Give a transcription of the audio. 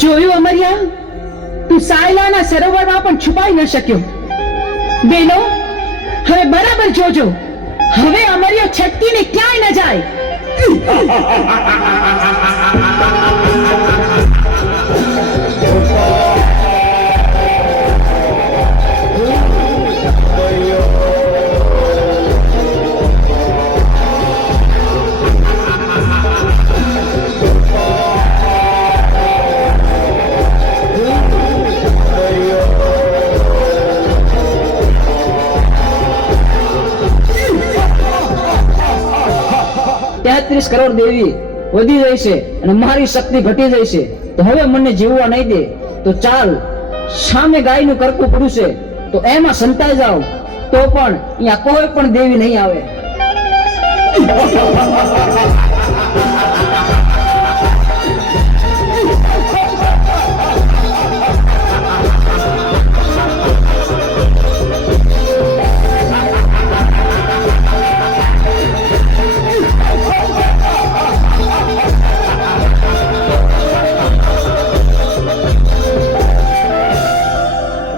જોયું અમરિયા, તું સાયલાના સરોવરમાં પણ છુપાઈ ન શક્યો. બેનો, હવે બરાબર જોજો, હવે અમરિયો છટકીને ક્યાંય ન જાય. ₹33 કરોડ દેવી વધી જાય છે અને મારી શક્તિ ઘટી જાય છે, તો હવે મને જીવવા નહીં દે. તો ચાલ, સામે ગાયનું કરકું પડ્યું છે, તો એમાં સંતાઈ જાવ, તો પણ અહીંયા કોઈ પણ દેવી નહીં આવે.